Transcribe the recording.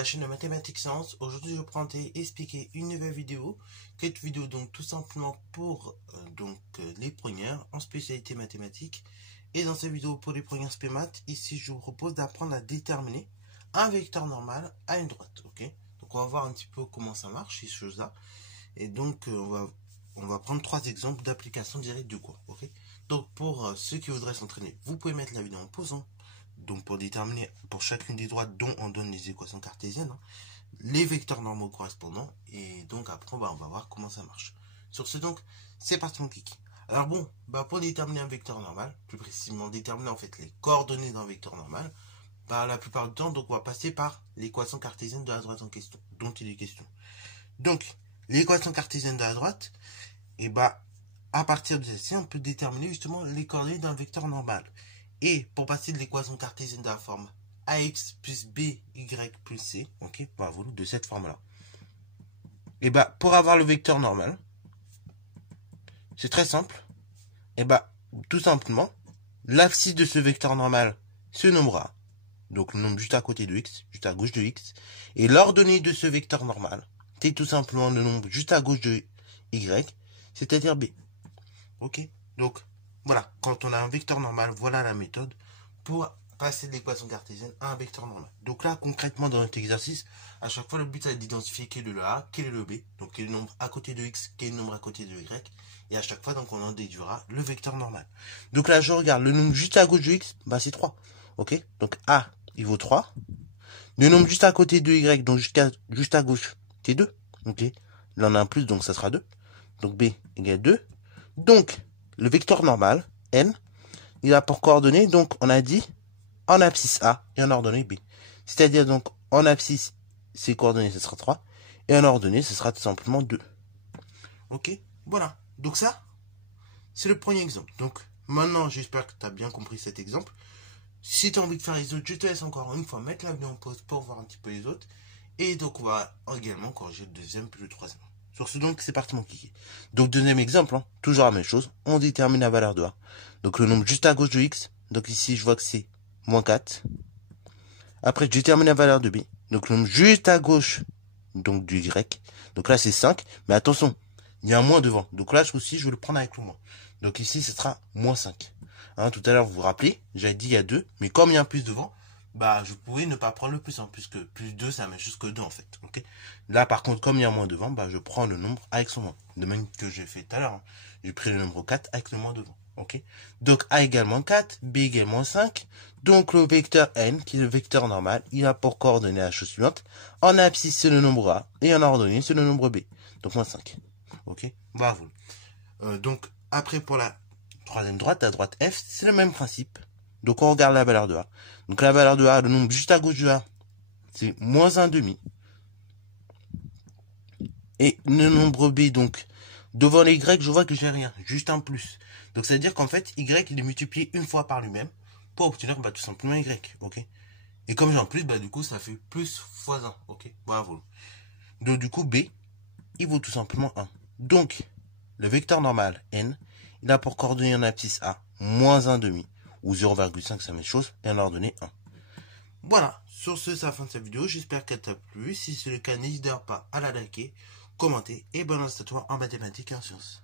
la chaîne de Mathématiques Sciences. Aujourd'hui, je vais présenter et expliquer une nouvelle vidéo. Cette vidéo donc tout simplement pour les premières en spécialité mathématiques. Et dans cette vidéo pour les premières spé maths, ici je vous propose d'apprendre à déterminer un vecteur normal à une droite. Ok, donc on va voir un petit peu comment ça marche ces choses-là. Et donc on va prendre trois exemples d'application directe de quoi. Ok, donc pour ceux qui voudraient s'entraîner, vous pouvez mettre la vidéo en pause. Donc pour déterminer pour chacune des droites dont on donne les équations cartésiennes, les vecteurs normaux correspondants. Et donc après on va voir comment ça marche. Sur ce donc, c'est parti mon kiki. Alors bon, pour déterminer un vecteur normal, plus précisément déterminer en fait les coordonnées d'un vecteur normal, la plupart du temps donc on va passer par l'équation cartésienne de la droite en question, dont il est question. Donc l'équation cartésienne de la droite, et à partir de celle-ci, on peut déterminer justement les coordonnées d'un vecteur normal. Et pour passer de l'équation cartésienne de la forme ax plus by plus c, ok, de cette forme-là. Et pour avoir le vecteur normal, c'est très simple. Et tout simplement, l'abscisse de ce vecteur normal se nommera, donc le nombre juste à côté de x, juste à gauche de x, et l'ordonnée de ce vecteur normal, c'est tout simplement le nombre juste à gauche de y, c'est-à-dire b. Ok, donc voilà, quand on a un vecteur normal, voilà la méthode pour passer de l'équation cartésienne à un vecteur normal. Donc là, concrètement, dans notre exercice, à chaque fois, le but, c'est d'identifier quel est le A, quel est le B, donc quel est le nombre à côté de X, quel est le nombre à côté de Y, et à chaque fois, donc, on en déduira le vecteur normal. Donc là, je regarde, le nombre juste à gauche de X, c'est 3. Ok, donc A, il vaut 3. Le nombre juste à côté de Y, donc juste à gauche, c'est 2. Ok, là, on a un plus, donc ça sera 2. Donc B égale 2. Donc, le vecteur normal, n, il a pour coordonnées, donc on a dit, en abscisse A et en ordonnée B. C'est-à-dire donc, en abscisse, ses coordonnées, ce sera 3. Et en ordonnée, ce sera tout simplement 2. Ok, voilà. Donc ça, c'est le premier exemple. Donc, maintenant, j'espère que tu as bien compris cet exemple. Si tu as envie de faire les autres, je te laisse encore une fois mettre la vidéo en pause pour voir un petit peu les autres. Et donc, on va également corriger le deuxième puis le troisième. Sur ce, donc, c'est parti mon kiki. Donc, deuxième exemple, toujours la même chose. On détermine la valeur de A. Donc, le nombre juste à gauche de X. Donc, ici, je vois que c'est moins 4. Après, je détermine la valeur de B. Donc, le nombre juste à gauche, donc, du Y. Donc là, c'est 5. Mais attention, il y a un moins devant. Donc là, aussi, je vais le prendre avec le moins. Donc ici, ce sera moins 5. Tout à l'heure, vous vous rappelez, j'avais dit il y a 2. Mais comme il y a un plus devant, je pouvais ne pas prendre le plus, puisque plus 2, c'est la même chose que 2, en fait. Okay, là, par contre, comme il y a un moins devant, je prends le nombre avec son moins. De même que j'ai fait tout à l'heure. J'ai pris le nombre 4 avec le moins devant. Ok, donc A égale moins 4, B égale moins 5. Donc le vecteur n, qui est le vecteur normal, il a pour coordonnées la chose suivante. En abscisse, c'est le nombre A, et en ordonnée, c'est le nombre B. Donc moins 5. Ok, bravo. Donc après, pour la troisième droite, la droite F, c'est le même principe. Donc on regarde la valeur de A. Donc la valeur de A, le nombre juste à gauche de A, c'est moins 1,5. Et le nombre B, donc, devant les Y, je vois que j'ai rien, juste un plus. Donc ça veut dire qu'en fait, Y, il est multiplié une fois par lui-même pour obtenir tout simplement Y. Ok. Et comme j'ai un plus, du coup, ça fait plus fois 1. Ok. Bravo. Donc du coup, B, il vaut tout simplement 1. Donc, le vecteur normal, n, il a pour coordonnée en abscisse A, moins 1,5, ou 0,5, c'est la même chose, et en ordonnée 1. Voilà, sur ce, c'est la fin de cette vidéo. J'espère qu'elle t'a plu. Si c'est le cas, n'hésite pas à la liker, commenter et bonne à toi en mathématiques et en sciences.